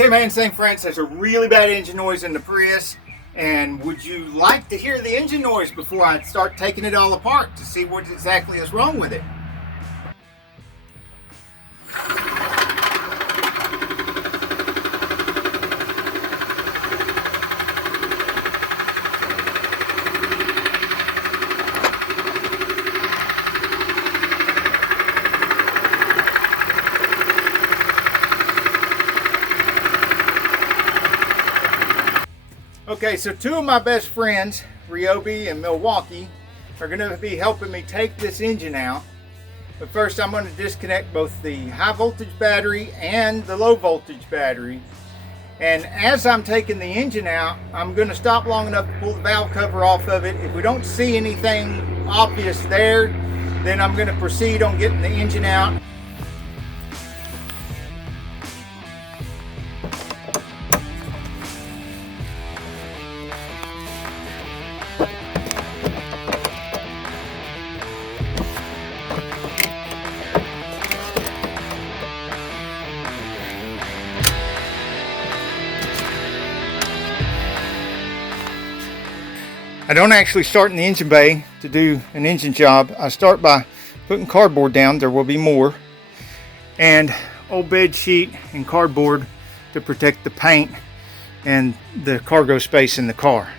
Okay, man, saying friends, there's a really bad engine noise in the Prius, and would you like to hear the engine noise before I start taking it all apart to see what exactly is wrong with it? Okay, so two of my best friends, Ryobi and Milwaukee, are going to be helping me take this engine out. But first I'm going to disconnect both the high voltage battery and the low voltage battery. And as I'm taking the engine out, I'm going to stop long enough to pull the valve cover off of it. If we don't see anything obvious there, then I'm going to proceed on getting the engine out. I don't actually start in the engine bay to do an engine job. I start by putting cardboard down. There will be more. And old bed sheet and cardboard to protect the paint and the cargo space in the car.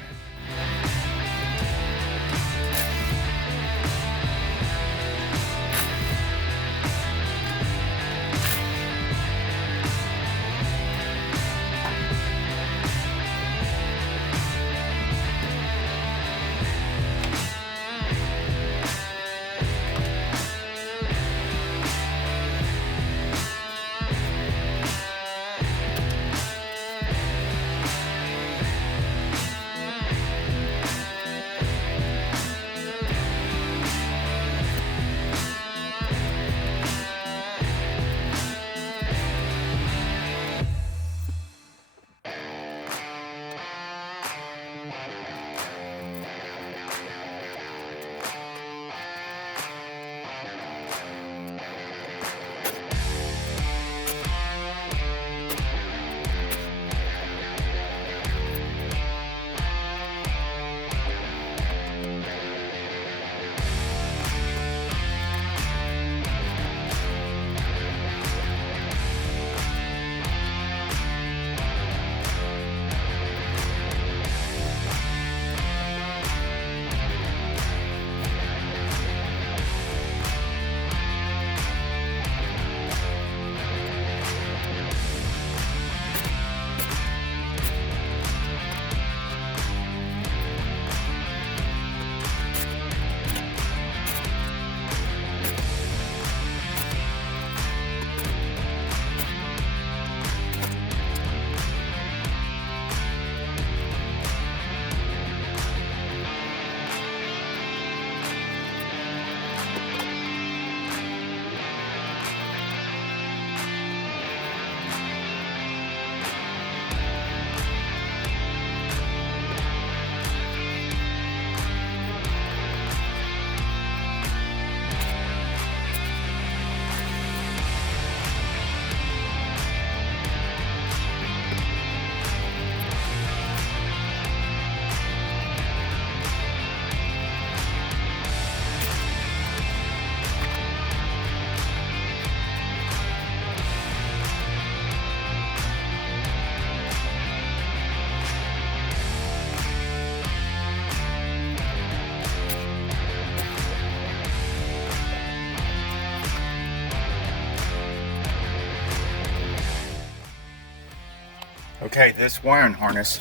Okay, this wiring harness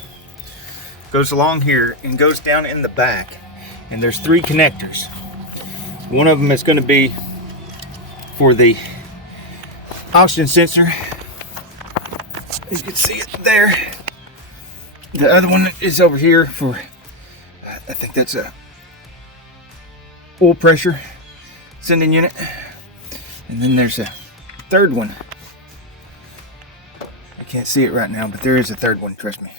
goes along here and goes down in the back, and there's three connectors. One of them is going to be for the oxygen sensor. You can see it there. The other one is over here for, I think that's a oil pressure sending unit. And then there's a third one. I can't see it right now, but there is a third one, trust me.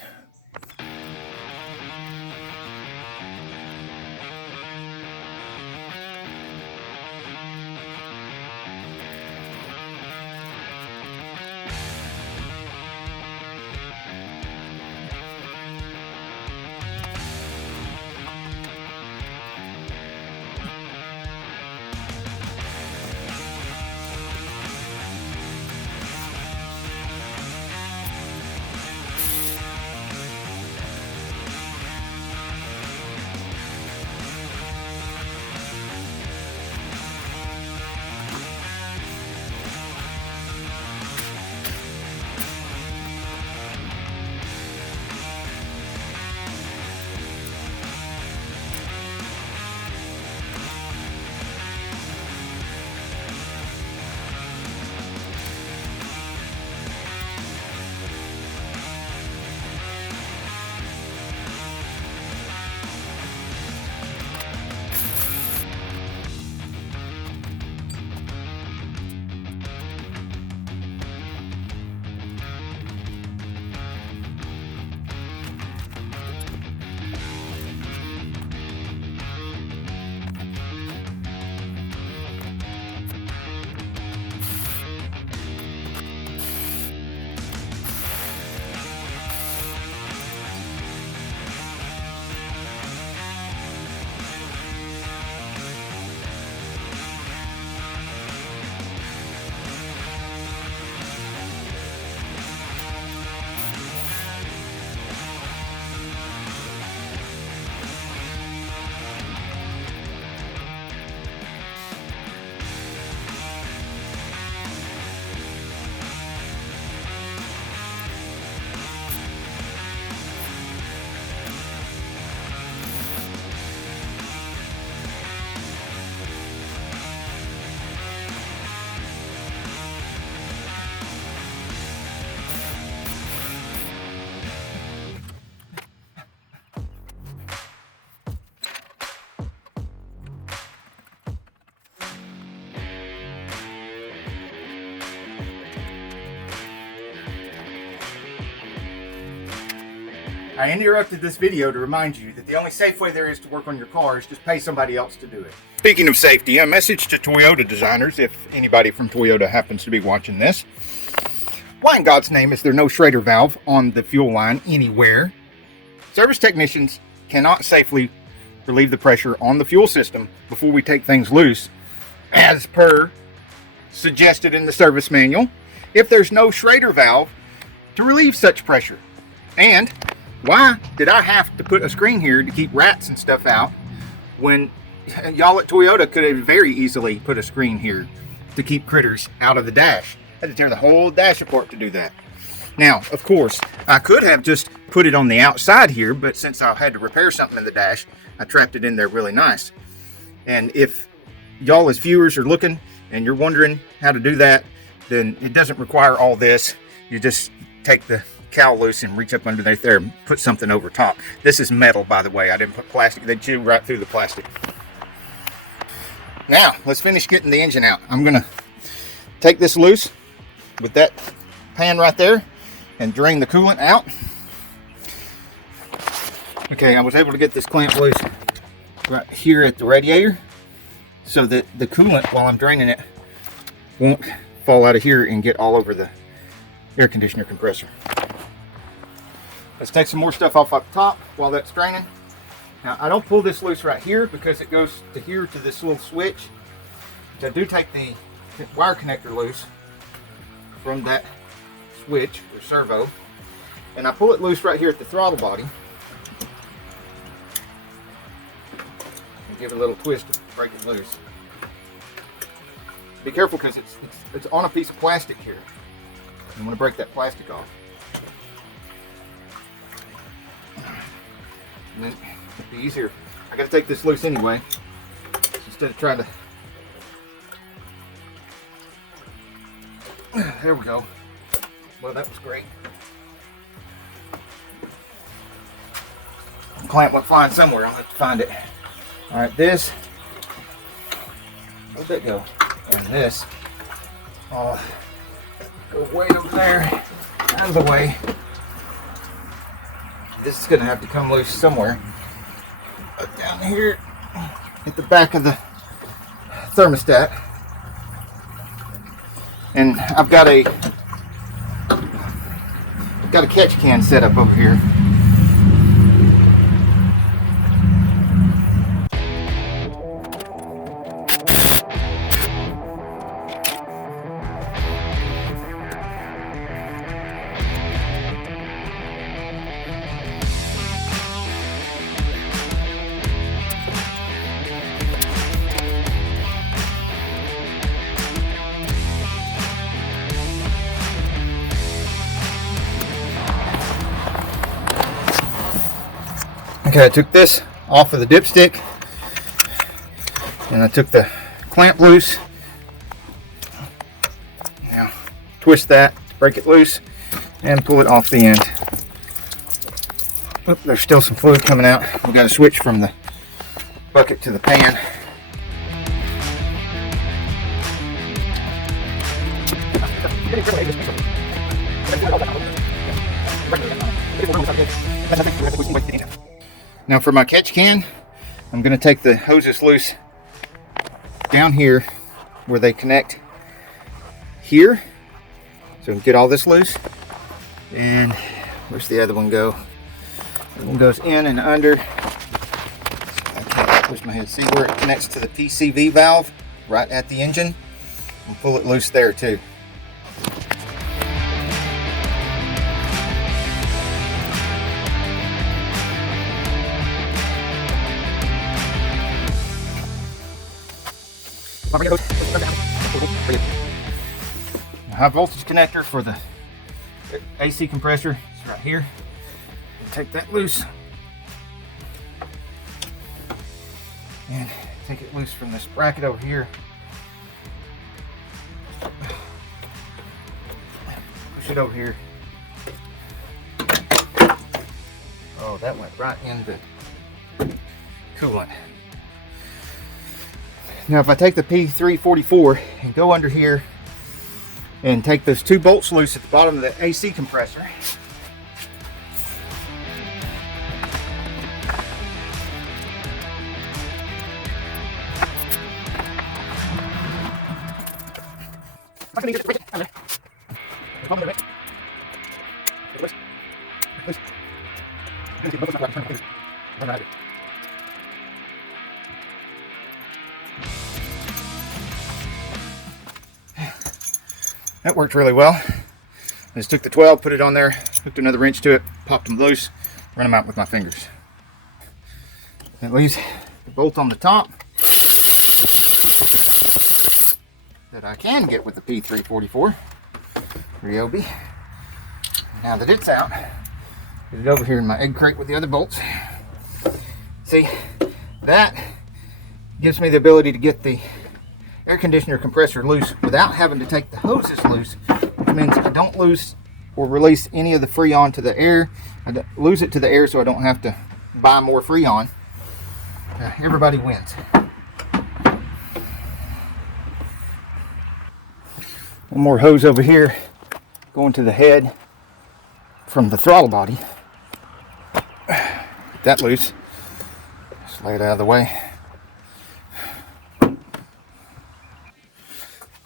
I interrupted this video to remind you that the only safe way there is to work on your car is just pay somebody else to do it. Speaking of safety, a message to Toyota designers, if anybody from Toyota happens to be watching this. Why in God's name is there no Schrader valve on the fuel line anywhere? Service technicians cannot safely relieve the pressure on the fuel system before we take things loose, as per suggested in the service manual, if there's no Schrader valve to relieve such pressure. And why did I have to put a screen here to keep rats and stuff out when y'all at Toyota could have very easily put a screen here to keep critters out of the dash? I had to tear the whole dash apart to do that. Now, of course, I could have just put it on the outside here, but since I had to repair something in the dash, I trapped it in there really nice. And if y'all as viewers are looking and you're wondering how to do that, then it doesn't require all this. You just take the cowl loose and reach up underneath there and put something over top. This is metal, by the way. I didn't put plastic. They chew right through the plastic. Now, let's finish getting the engine out. I'm going to take this loose with that pan right there and drain the coolant out. Okay, I was able to get this clamp loose right here at the radiator so that the coolant, while I'm draining it, won't fall out of here and get all over the air conditioner compressor. Let's take some more stuff off up top while that's draining. Now, I don't pull this loose right here because it goes to here to this little switch. But I do take the wire connector loose from that switch or servo, and I pull it loose right here at the throttle body and give it a little twist to break it loose. Be careful because it's on a piece of plastic here. You want to break that plastic off. And then it'll be easier. I got to take this loose anyway, instead of trying to. There we go. Well, that was great. The clamp went flying somewhere. I'll have to find it. All right, this. Where'd that go? And this. Go way over there, out of the way. This is going to have to come loose somewhere. Down here at the back of the thermostat. And I've got a catch can set up over here. Okay, I took this off of the dipstick and I took the clamp loose. Now twist that, break it loose, and pull it off the end. Oop, there's still some fluid coming out. We've got to switch from the bucket to the pan. Now for my catch can, I'm going to take the hoses loose down here where they connect here. So get all this loose. And where's the other one go? The one goes in and under. I can't push my head. See where it connects to the PCV valve right at the engine? And pull it loose there too. High voltage connector for the AC compressor is right here. Take that loose and take it loose from this bracket over here. Push it over here. Oh, that went right in the coolant. Now if I take the P344 and go under here and take those two bolts loose at the bottom of the AC compressor, That worked really well. I just took the 12, put it on there, hooked another wrench to it, popped them loose, run them out with my fingers. That leaves the bolt on the top that I can get with the P344 Ryobi. Now that it's out, put it over here in my egg crate with the other bolts. See, that gives me the ability to get the air conditioner compressor loose without having to take the hoses loose, which means I don't lose or release any of the Freon to the air. I lose it to the air so I don't have to buy more Freon. Everybody wins. One more hose over here going to the head from the throttle body. Get that loose. Just lay it out of the way.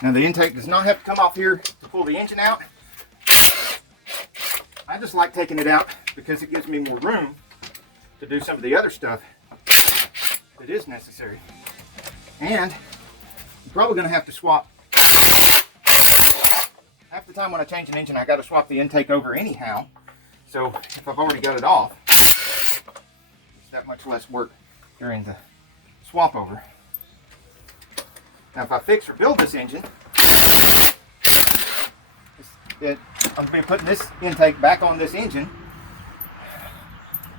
Now the intake does not have to come off here to pull the engine out. I just like taking it out because it gives me more room to do some of the other stuff that is necessary. And I'm probably going to have to swap. Half the time when I change an engine, I got to swap the intake over anyhow. So if I've already got it off, it's that much less work during the swap over. Now if I fix or build this engine, I'm going to be putting this intake back on this engine,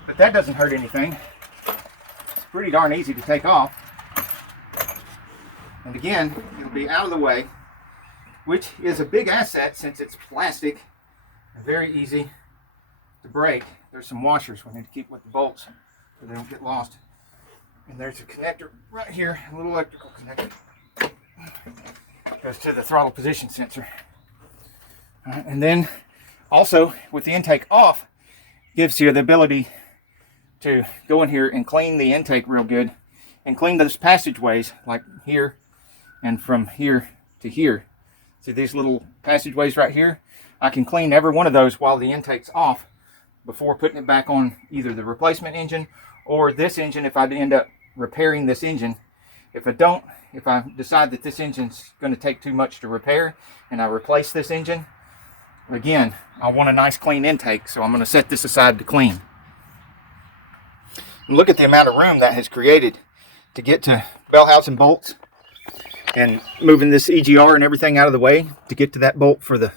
but that doesn't hurt anything. It's pretty darn easy to take off. And again, it'll be out of the way, which is a big asset since it's plastic and very easy to break. There's some washers we need to keep with the bolts so they don't get lost. And there's a connector right here, a little electrical connector. Goes to the throttle position sensor. And then also with the intake off, gives you the ability to go in here and clean the intake real good and clean those passageways like here and from here to here. See these little passageways right here? I can clean every one of those while the intake's off before putting it back on either the replacement engine or this engine if I end up repairing this engine. If I decide that this engine's going to take too much to repair and I replace this engine, again, I want a nice clean intake, so I'm going to set this aside to clean. And look at the amount of room that has created to get to bell housing bolts and moving this EGR and everything out of the way to get to that bolt for the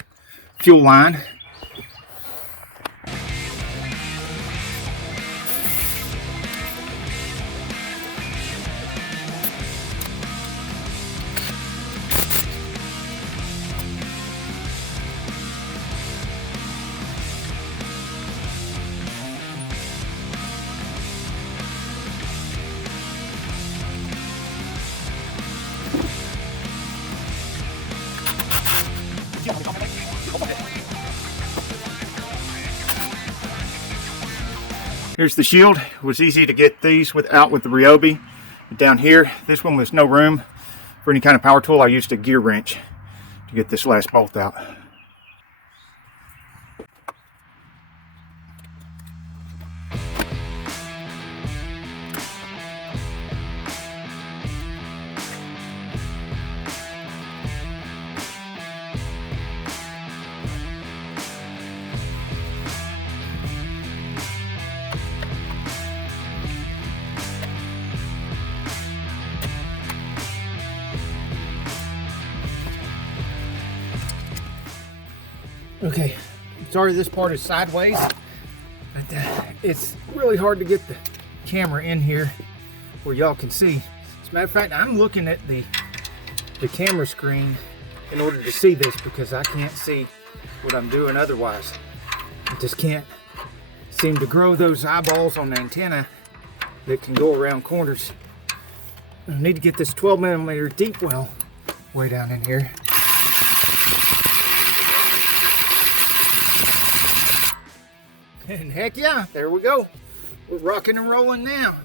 fuel line. Here's the shield. It was easy to get these with the Ryobi. Down here, this one was no room for any kind of power tool. I used a gear wrench to get this last bolt out. Okay, sorry this part is sideways, but it's really hard to get the camera in here where y'all can see. As a matter of fact, I'm looking at the camera screen in order to see this because I can't see what I'm doing otherwise. I just can't seem to grow those eyeballs on the antenna that can go around corners. I need to get this 12mm deep well way down in here. And heck yeah, there we go. We're rocking and rolling now.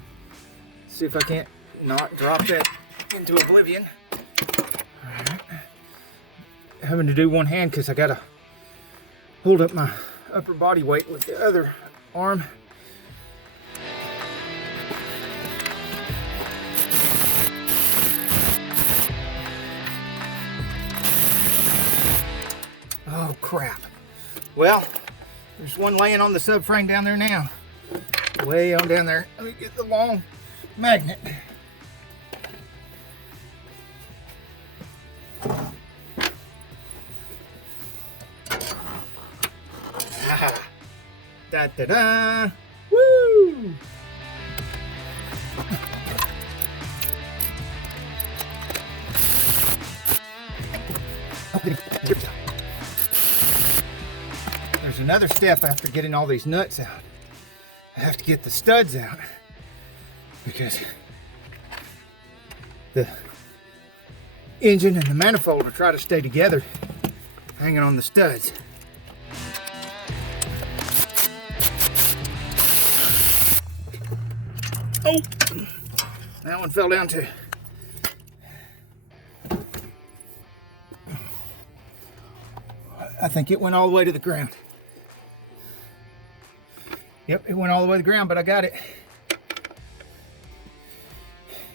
See if I can't not drop that into oblivion. All right. having to do one hand because I gotta hold up my upper body weight with the other arm. Oh crap. Well, there's one laying on the subframe down there now. Way on down there. Let me get the long magnet. Da da da! Woo! There's another step after getting all these nuts out. I have to get the studs out because the engine and the manifold will try to stay together hanging on the studs. Oh, that one fell down too. I think it went all the way to the ground. Yep, it went all the way to the ground, but I got it.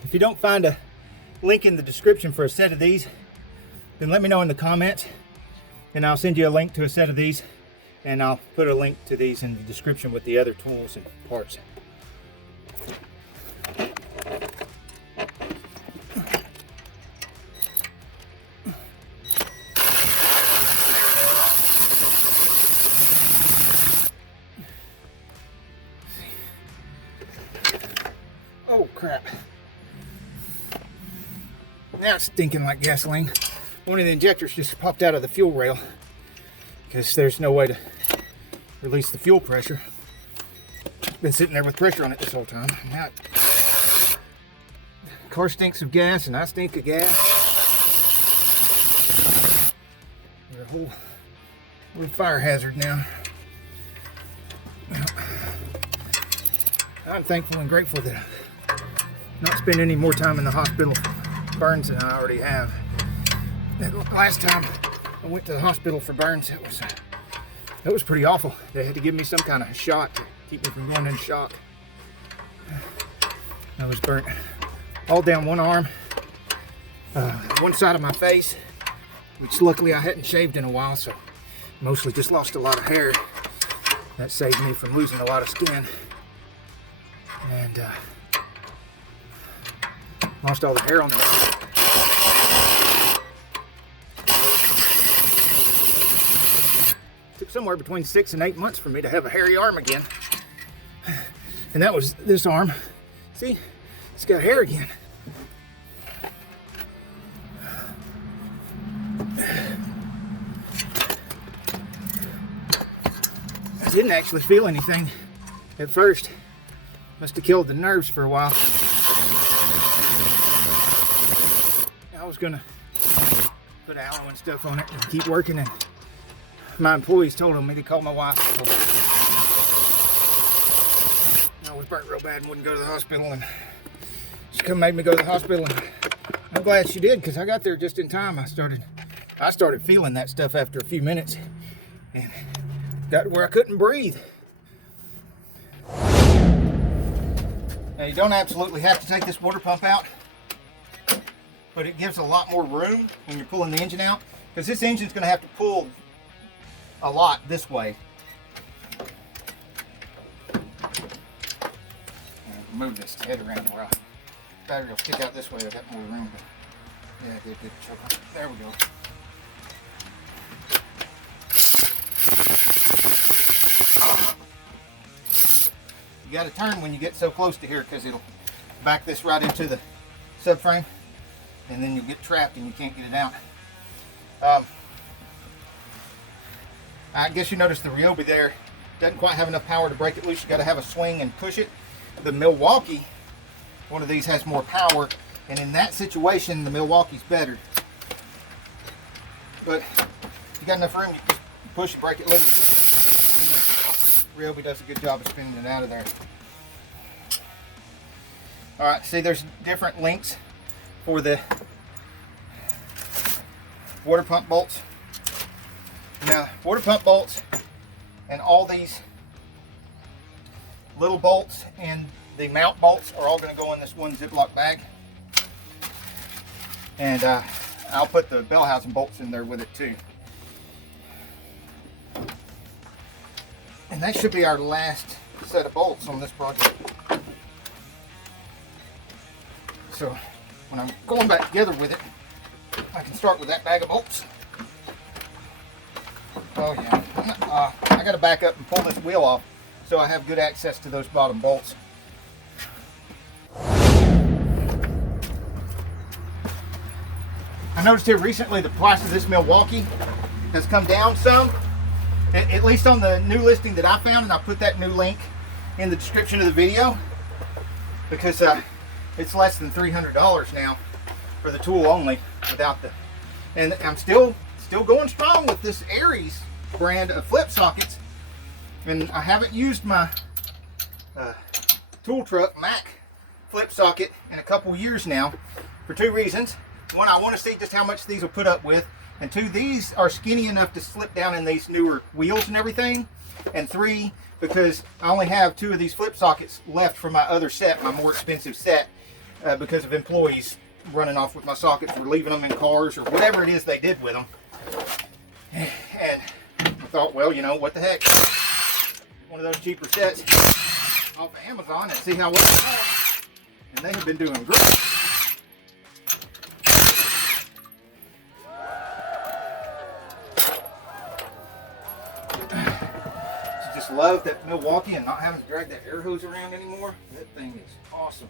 If you don't find a link in the description for a set of these, then let me know in the comments, and I'll send you a link to a set of these, and I'll put a link to these in the description with the other tools and parts. Oh crap. Now it's stinking like gasoline. One of the injectors just popped out of the fuel rail because there's no way to release the fuel pressure. It's been sitting there with pressure on it this whole time. Now the car stinks of gas and I stink of gas. We're a whole fire hazard now. I'm thankful and grateful that not spend any more time in the hospital for burns than I already have. That last time I went to the hospital for burns, that was pretty awful. They had to give me some kind of shot to keep me from going into shock. I was burnt all down one arm, one side of my face, which luckily I hadn't shaved in a while, so mostly just lost a lot of hair. That saved me from losing a lot of skin. And lost all the hair on the back. Took somewhere between 6 and 8 months for me to have a hairy arm again. And that was this arm. See, it's got hair again. I didn't actually feel anything at first. Must have killed the nerves for a while. I was gonna put aloe and stuff on it and keep working, and my employees told me to call my wife. I was burnt real bad and wouldn't go to the hospital, and she come made me go to the hospital, and I'm glad she did because I got there just in time. I started feeling that stuff after a few minutes and got to where I couldn't breathe. Now you don't absolutely have to take this water pump out, but it gives a lot more room when you're pulling the engine out, because this engine's going to have to pull a lot this way. Move this head around where the battery will stick out this way. I've got more room. But yeah, I did a good choke. There we go. You got to turn when you get so close to here because it'll back this right into the subframe, and then you'll get trapped and you can't get it out. I guess you noticed the Ryobi there doesn't quite have enough power to break it loose. You got to have a swing and push it. The Milwaukee, one of these has more power, and in that situation the Milwaukee's better. But if you got enough room, you just push and break it loose. Ryobi does a good job of spinning it out of there. Alright, see there's different links for the water pump bolts. Now, water pump bolts and all these little bolts and the mount bolts are all going to go in this one Ziploc bag. And I'll put the bell housing bolts in there with it too. And that should be our last set of bolts on this project. So when I'm going back together with it, I can start with that bag of bolts. Oh yeah, I got to back up and pull this wheel off so I have good access to those bottom bolts. I noticed here recently the price of this Milwaukee has come down some, at least on the new listing that I found, and I'll put that new link in the description of the video, because it's less than $300 now for the tool only without the, and I'm still going strong with this Aries brand of flip sockets, and I haven't used my tool truck Mac flip socket in a couple years now for two reasons. One, I want to see just how much these will put up with, and two, these are skinny enough to slip down in these newer wheels and everything, and three, because I only have two of these flip sockets left from my other set, my more expensive set, because of employees running off with my sockets or leaving them in cars or whatever it is they did with them. And I thought, well, you know, what the heck, one of those cheaper sets off of Amazon and see how well they are. And they have been doing great. Love that Milwaukee and not having to drag that air hose around anymore. That thing is awesome.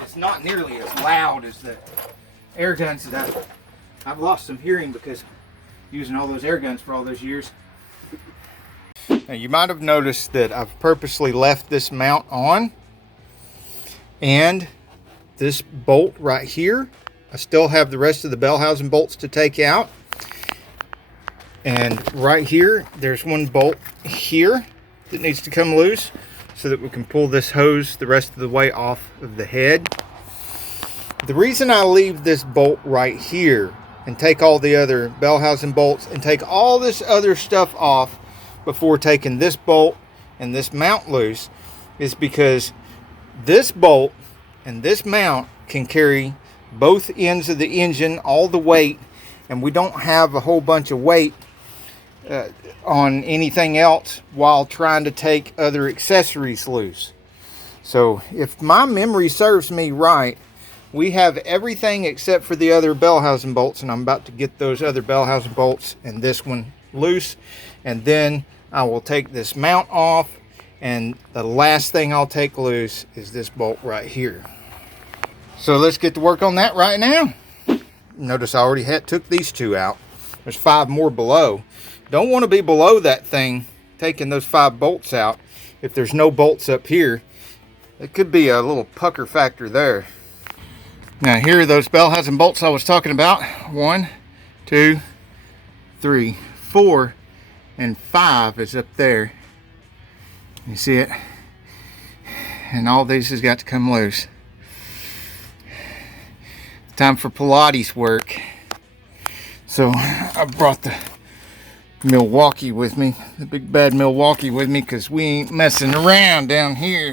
It's not nearly as loud as the air guns that I've lost some hearing because using all those air guns for all those years. Now you might have noticed that I've purposely left this mount on, and this bolt right here, I still have the rest of the bell housing bolts to take out. And right here, there's one bolt here that needs to come loose so that we can pull this hose the rest of the way off of the head. The reason I leave this bolt right here and take all the other bell housing bolts and take all this other stuff off before taking this bolt and this mount loose is because this bolt and this mount can carry both ends of the engine, all the weight, and we don't have a whole bunch of weight on anything else while trying to take other accessories loose. So if my memory serves me right, we have everything except for the other bell housing bolts, and I'm about to get those other bell housing bolts and this one loose, and then I will take this mount off, and the last thing I'll take loose is this bolt right here. So let's get to work on that right now. Notice I already took these two out. There's 5 more below. Don't want to be below that thing taking those 5 bolts out if there's no bolts up here. It could be a little pucker factor there. Now here are those bell housing bolts I was talking about. 1, 2, 3, 4, and 5 is up there. You see it? And all these has got to come loose. Time for Pilates work. So I brought the Milwaukee with me, the big bad Milwaukee with me, because we ain't messing around down here.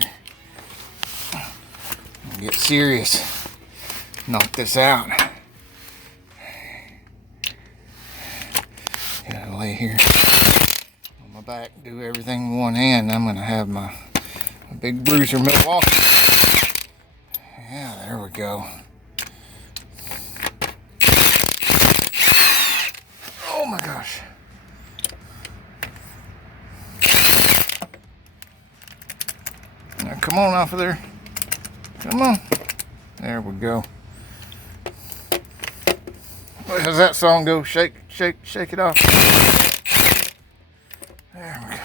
Get serious. Knock this out. Gotta lay here on my back, do everything with one hand. I'm gonna have my big bruiser Milwaukee. Yeah, there we go. Oh my gosh. Now come on off of there. Come on. There we go. How does that song go? Shake, shake, shake it off. There we go.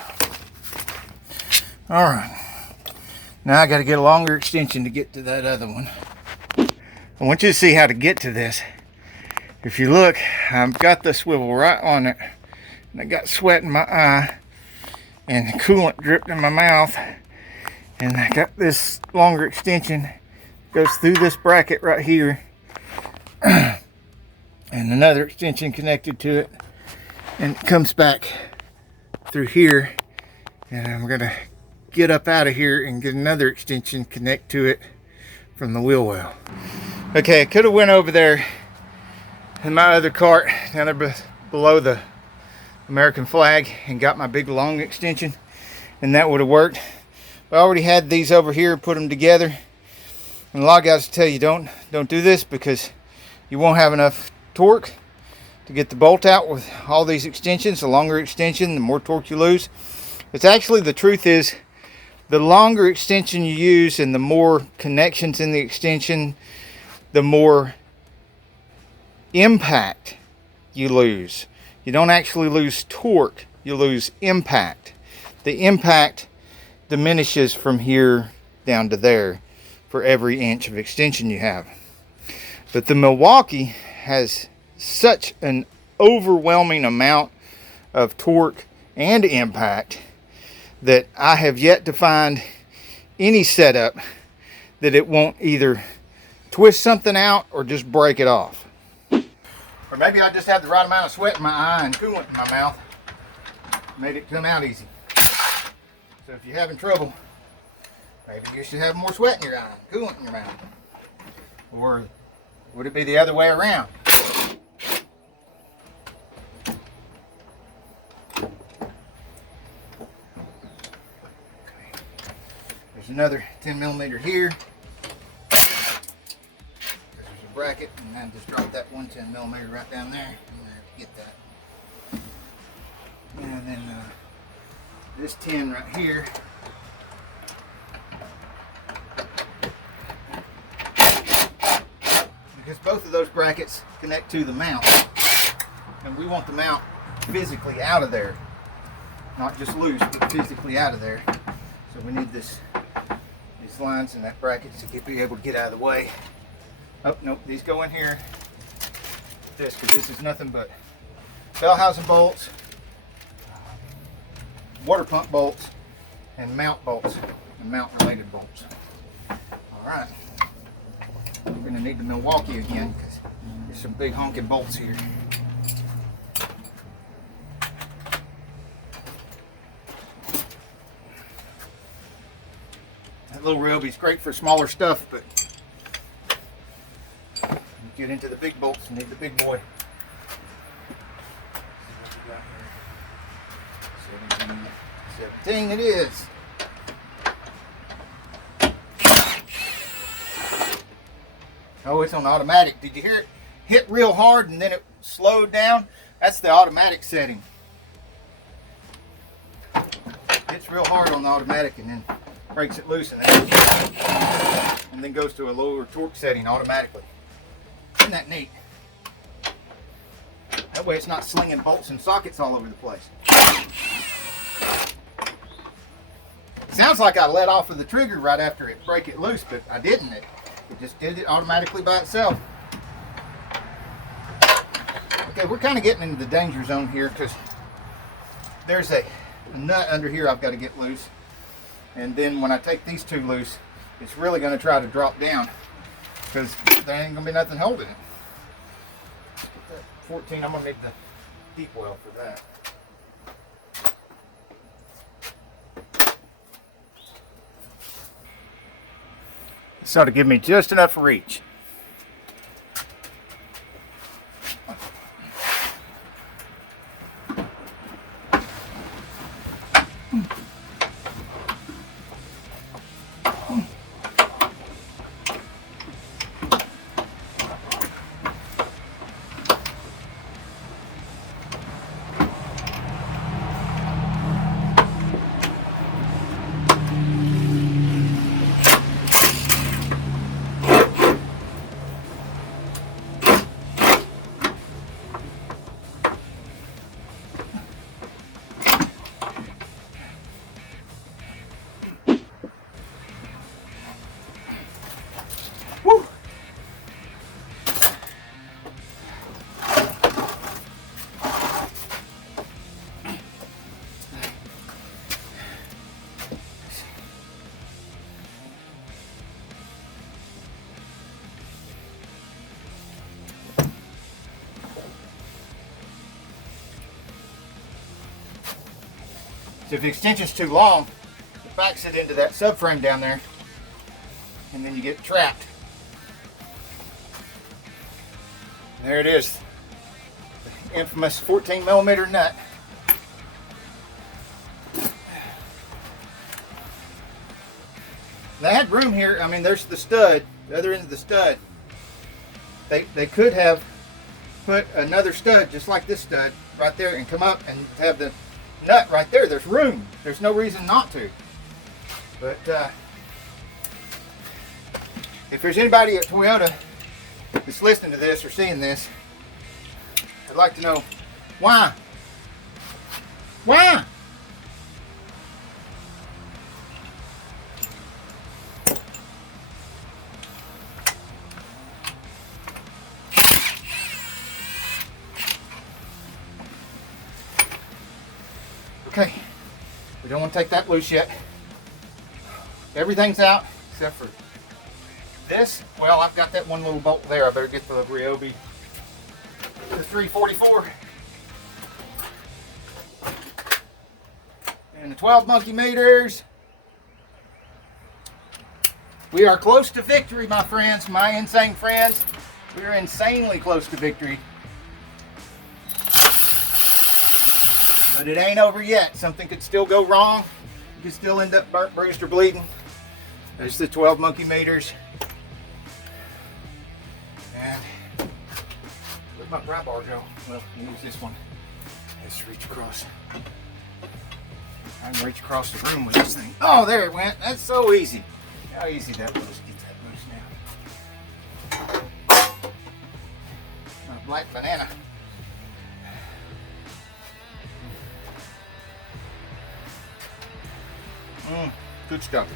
Alright. Now I got to get a longer extension to get to that other one. I want you to see how to get to this. If you look, I've got the swivel right on it. And I got sweat in my eye. And the coolant dripped in my mouth. And I got this longer extension. Goes through this bracket right here. And another extension connected to it. and it comes back through here, and we're gonna get up out of here and get another extension, connect to it from the wheel well. Okay, I could have went over there in my other cart down there below the American flag and got my big long extension, and that would have worked. But I already had these over here, put them together, and a lot of guys tell you don't do this because you won't have enough torque to get the bolt out with all these extensions. The longer extension, the more torque you lose. It's actually, the truth is, the longer extension you use and the more connections in the extension, the more impact you lose. You don't actually lose torque, you lose impact. The impact diminishes from here down to there for every inch of extension you have. But the Milwaukee has such an overwhelming amount of torque and impact that I have yet to find any setup that it won't either twist something out or just break it off. Or maybe I just have the right amount of sweat in my eye and coolant in my mouth. Made it come out easy. So if you're having trouble, maybe you should have more sweat in your eye and coolant in your mouth. Or would it be the other way around? There's another 10mm here. There's a bracket, and then just drop that one 10mm right down there. I'm gonna have to get that. And then this 10 right here. Because both of those brackets connect to the mount, and we want the mount physically out of there, not just loose, but physically out of there. So we need these lines and that bracket to be able to get out of the way. Oh, nope, these go in here. This, because this is nothing but bell housing bolts, water pump bolts, and mount bolts, and mount related bolts. All right, we're going to need the Milwaukee again because there's some big honking bolts here. That little Ryobi's great for smaller stuff, but when you get into the big bolts, you need the big boy. 17 it is. Oh, it's on automatic. Did you hear it hit real hard and then it slowed down? That's the automatic setting. Hits real hard on the automatic and then breaks it loose and then goes to a lower torque setting automatically. Isn't that neat? That way it's not slinging bolts and sockets all over the place. It sounds like I let off of the trigger right after it break it loose, but I didn't. It just did it automatically by itself. Okay, we're kind of getting into the danger zone here because there's a nut under here I've got to get loose. And then when I take these two loose, it's really going to try to drop down because there ain't going to be nothing holding it. Get that 14, I'm going to need the deep well for that. This ought to give me just enough reach. So if the extension's too long, it backs it into that subframe down there, and then you get trapped. There it is, the infamous 14mm nut. They had room here. I mean, there's the stud, the other end of the stud. They could have put another stud just like this stud right there and come up and have the nut right there. There's room. There's no reason not to. But if there's anybody at Toyota that's listening to this or seeing this, I'd like to know why. Why? Okay, we don't want to take that loose yet. Everything's out except for this. Well, I've got that one little bolt there. I better get the Ryobi, the 344, and the 12 monkey meters. We are close to victory, my friends, my insane friends. We are insanely close to victory. But it ain't over yet. Something could still go wrong. You could still end up burnt, bruised, or bleeding. There's the 12 monkey meters. And where'd my pry bar go? Well, I'll use this one. Let's reach across. I can reach across the room with this thing. Oh, there it went. That's so easy. How easy that was. Get that loose now. A black banana. Good stuff.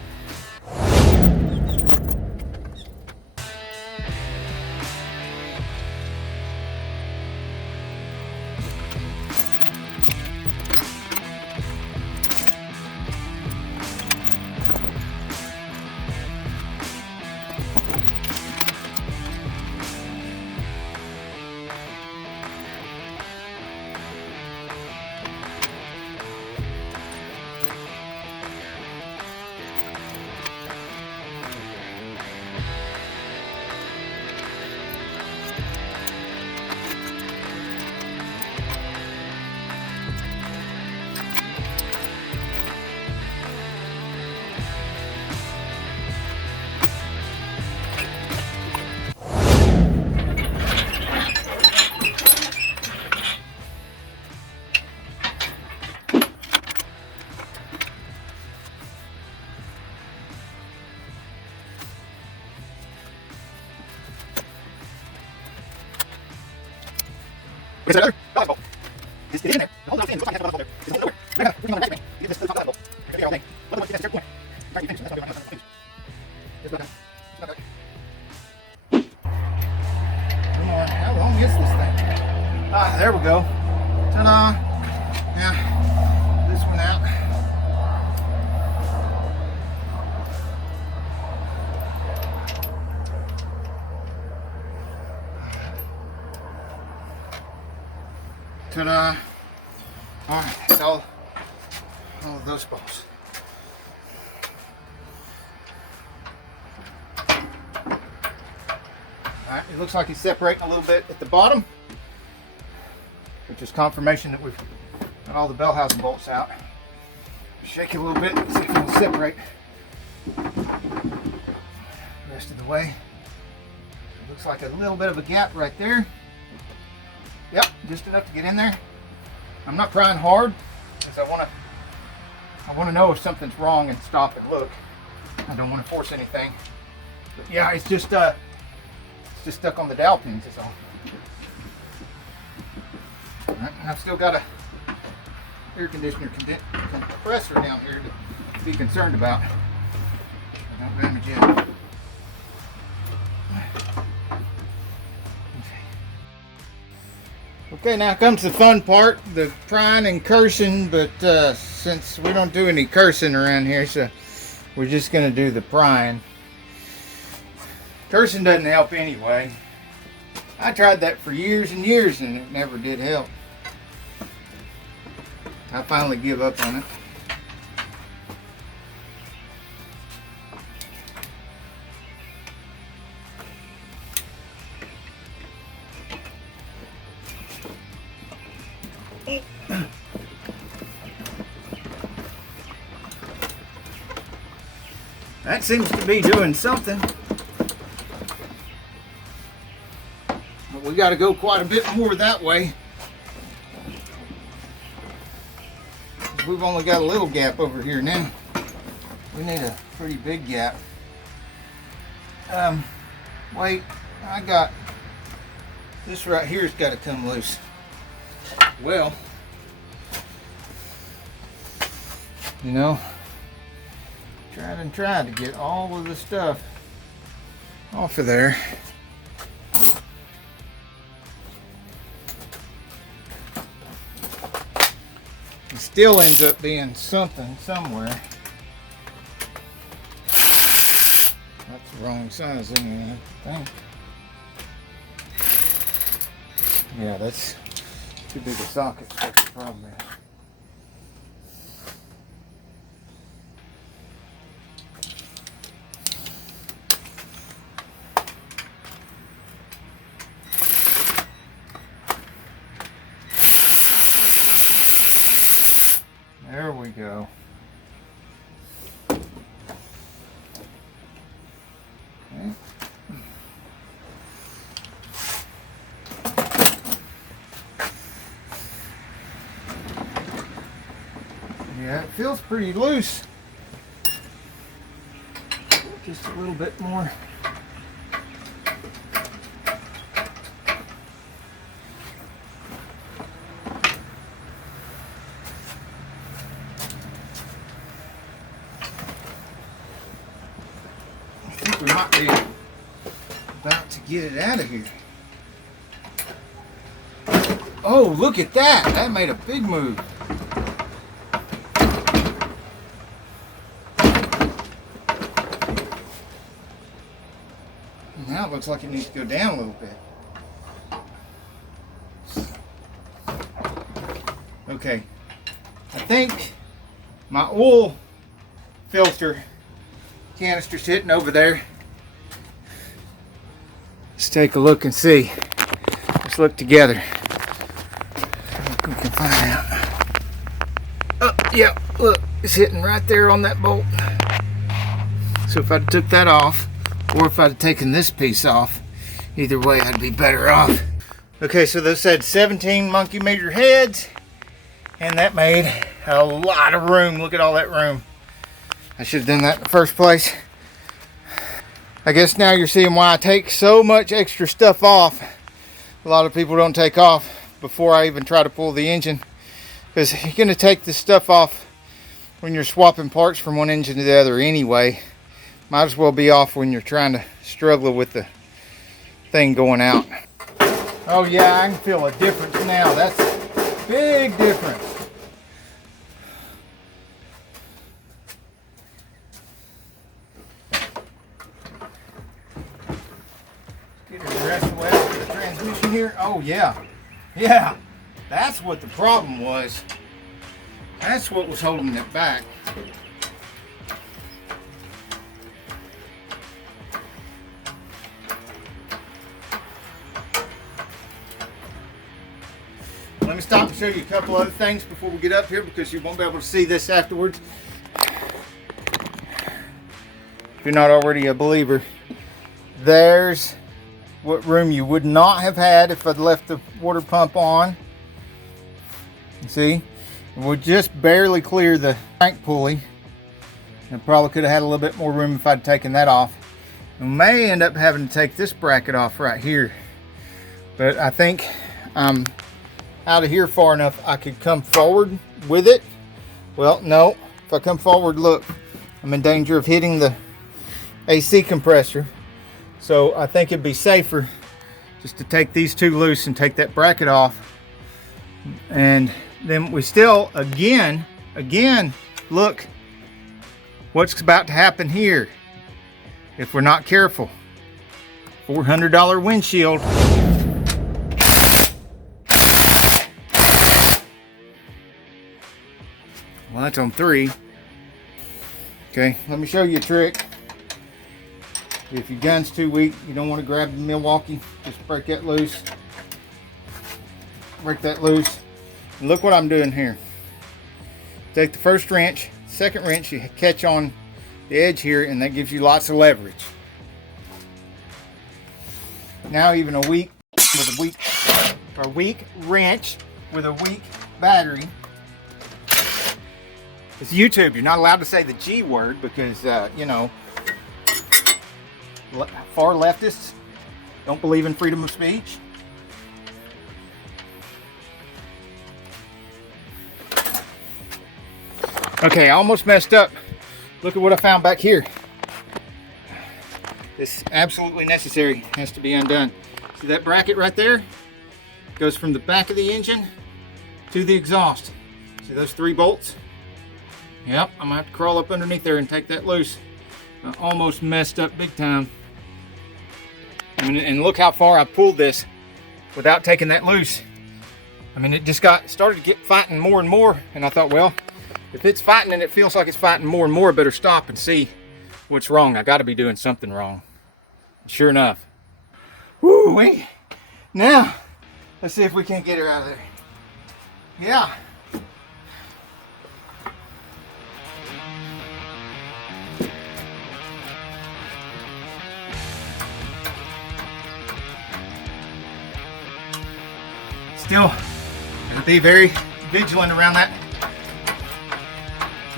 Is there another bolt? It's in there. Hold on, it's looks like it has a bolt there. It's nowhere. Bring on the get this to the top of that bolt. There you go, thing. Let me get that point. Right, you finish. That's probably one of the things. It's not that. Come on, how long is this thing? Ah, there we go. Ta-da. Yeah, this one out. Ta-da. All right, that's all of those bolts. All right, it looks like he's separating a little bit at the bottom, which is confirmation that we've got all the bell housing bolts out. Shake it a little bit, see if it'll separate the rest of the way. Looks like a little bit of a gap right there. Yep, just enough to get in there. I'm not prying hard because I want to know if something's wrong and stop and look. I don't want to force anything. But yeah, it's just stuck on the dowel pins. Is all. All right, and I've still got a air conditioner compressor down here to be concerned about. Don't damage it. Okay, now comes the fun part, the prying and cursing, but since we don't do any cursing around here, so we're just going to do the prying. Cursing doesn't help anyway. I tried that for years and years, and it never did help. I finally give up on it. That seems to be doing something. But we got to go quite a bit more that way. We've only got a little gap over here now. We need a pretty big gap. Wait, I got this right here's got to come loose. Well, you know, tried to get all of the stuff off of there. It still ends up being something somewhere. That's the wrong size anyway, I think. Yeah, that's too big a socket. That's the problem there. There we go. Okay. Yeah, it feels pretty loose. Just a little bit more. I think we might be about to get it out of here. Oh, look at that! That made a big move. Now it looks like it needs to go down a little bit. Okay, I think my oil filter canister's hitting over there. Let's take a look and see. Let's look together. Look, we can find out. Oh, yeah, look, it's hitting right there on that bolt. So if I took that off, or if I'd have taken this piece off, either way I'd be better off. Okay, so those had 17 monkey meter heads, and that made a lot of room. Look at all that room. I should have done that in the first place. I guess now you're seeing why I take so much extra stuff off. A lot of people don't take off before I even try to pull the engine, because you're going to take this stuff off when you're swapping parts from one engine to the other anyway. Might as well be off when you're trying to struggle with the thing going out. Oh yeah, I can feel a difference now. That's a big difference. Get the rest of the way out to the transmission here. Oh yeah, yeah. That's what the problem was. That's what was holding it back. Let me stop and show you a couple other things before we get up here, because you won't be able to see this afterwards. If you're not already a believer, there's what room you would not have had if I'd left the water pump on. You see, it would just barely clear the crank pulley. And probably could have had a little bit more room if I'd taken that off. We may end up having to take this bracket off right here, but I think I'm out of here far enough I could come forward with it. Well, no, if I come forward, look, I'm in danger of hitting the AC compressor. So I think it'd be safer just to take these two loose and take that bracket off. And then we still, again, look what's about to happen here if we're not careful. $400 windshield. Well, that's on 3. Okay, let me show you a trick. If your gun's too weak, you don't want to grab the Milwaukee, just break that loose. Break that loose. And look what I'm doing here. Take the first wrench, second wrench, you catch on the edge here, and that gives you lots of leverage. Now even a weak wrench with a weak battery. It's YouTube. You're not allowed to say the G word because you know, far leftists don't believe in freedom of speech. Okay, I almost messed up. Look at what I found back here. This absolutely necessary, has to be undone. See that bracket right there? Goes from the back of the engine to the exhaust. See those 3 bolts? Yep, I'm gonna have to crawl up underneath there and take that loose. I almost messed up big time. I mean, and look how far I pulled this without taking that loose. I mean, it just started to get fighting more and more, and I thought, well, if it's fighting and it feels like it's fighting more and more, I better stop and see what's wrong. I gotta be doing something wrong. Sure enough. Woo-wee. Now, let's see if we can't get her out of there. Yeah. Still, gotta be very vigilant around that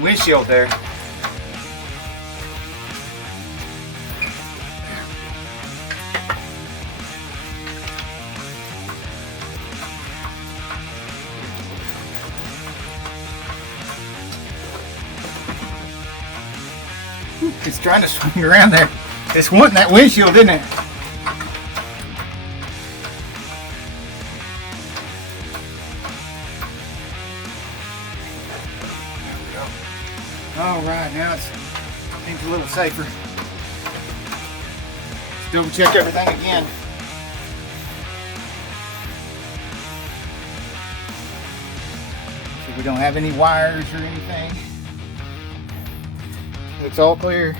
windshield there. It's trying to swing around there. It's wanting that windshield, isn't it? All right, now it seems a little safer. Let's double check everything again. So we don't have any wires or anything. It's all clear.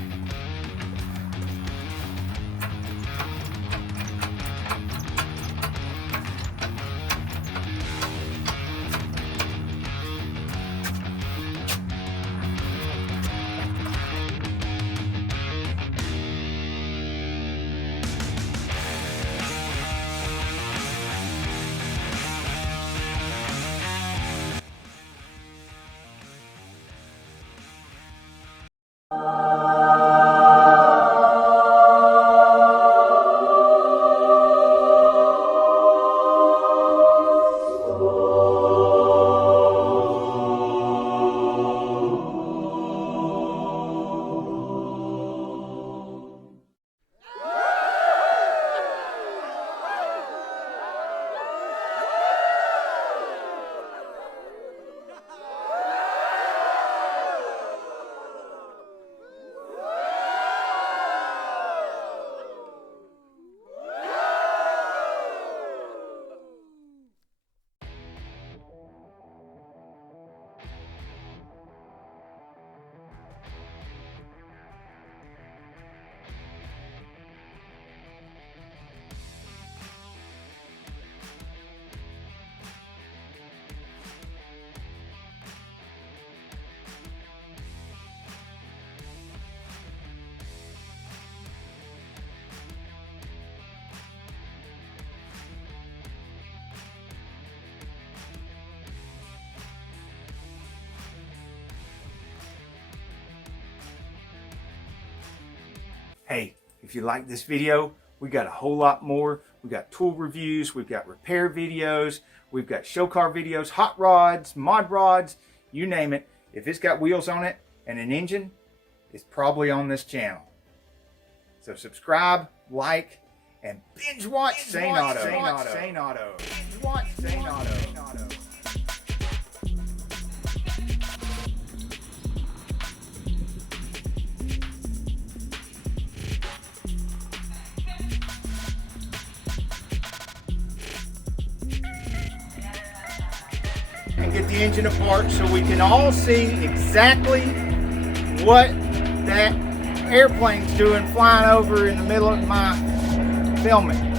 Hey, if you like this video, we got a whole lot more. We got tool reviews, we've got repair videos, we've got show car videos, hot rods, mod rods, you name it. If it's got wheels on it and an engine, it's probably on this channel. So subscribe, like, and binge watch Sane Auto. Binge watch Sane Auto. And get the engine apart so we can all see exactly what that airplane's doing flying over in the middle of my filming.